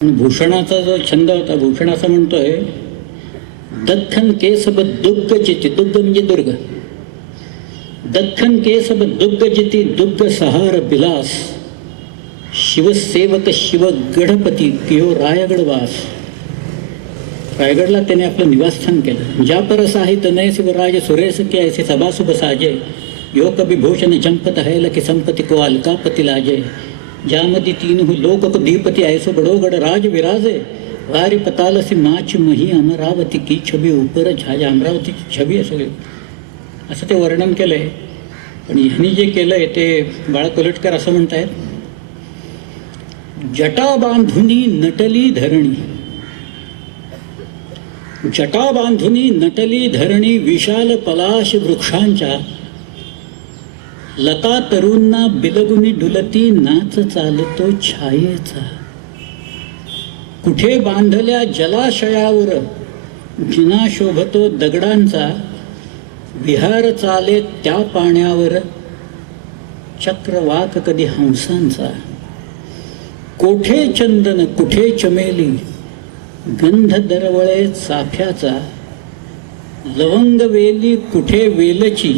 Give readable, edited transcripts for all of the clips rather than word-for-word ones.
भूषणाचा जो छंद होता, भूषण असं म्हणतोय, दख्खन केसब दुग्ग जिती, दुग्ग म्हणजे दुर्ग, दख्खन केसब दुग्ग जिती दुग्ग सहार बिलास, शिवसेवक शिव गढपती कियो रायगड वास. रायगडला त्याने आपलं निवासस्थान केलं. ज्या परस आहे तनय शिवराज सुरेश के ऐसे सभासुभ साजे, यो कभी भूषण चंपत है लकी संपत्ति को अलकापति लाजे. ज्यामध्ये तीन लोक दीपती ऐसो बडोगड राज विराजे, वारी पतालसी माच मही अमरावती की छबी ऊपर झाजा. अमरावतीची छबी असेल असं ते वर्णन केलंय. पण ह्यांनी जे केलंय ते बाळा कोलटकर असं म्हणतायत, जटा बांधुनी नटली धरणी, जटा बांधुनी नटली धरणी, विशाल पलाश वृक्षांच्या, लता तरुंना बिलगुनी डुलती, नाच चालतो छायेचा. कुठे बांधल्या जलाशयावर जिना शोभतो दगडांचा, विहार चाले त्या पाण्यावर, चक्रवाक कधी हंसांचा. कोठे चंदन कुठे चमेली, गंध दरवळे चाफ्याचा, लवंग वेली कुठे वेलची,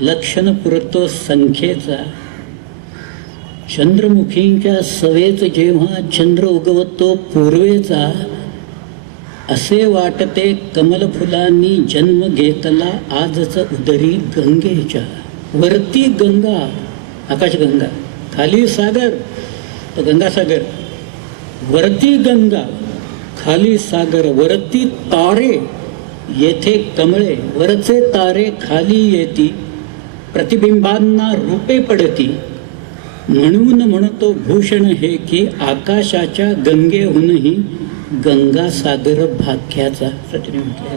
लक्षण पुरतो संख्येचा. चंद्रमुखींच्या सवेच जेव्हा चंद्र उगवतो पूर्वेचा, असे वाटते कमल फुलांनी जन्म घेतला आजच उदरी गंगेच्या. वरती गंगा, आकाशगंगा, खाली सागर, तो गंगासागर. वरती गंगा, खाली सागर, वरती तारे, येथे कमळे, वरचे तारे खाली येती, प्रतिबिंबांना रूपे पडती. म्हणून म्हणतो भूषण हे की, आकाशाच्या गंगेहूनही गंगासागर भाग्याचा. सचिन म्हटलं.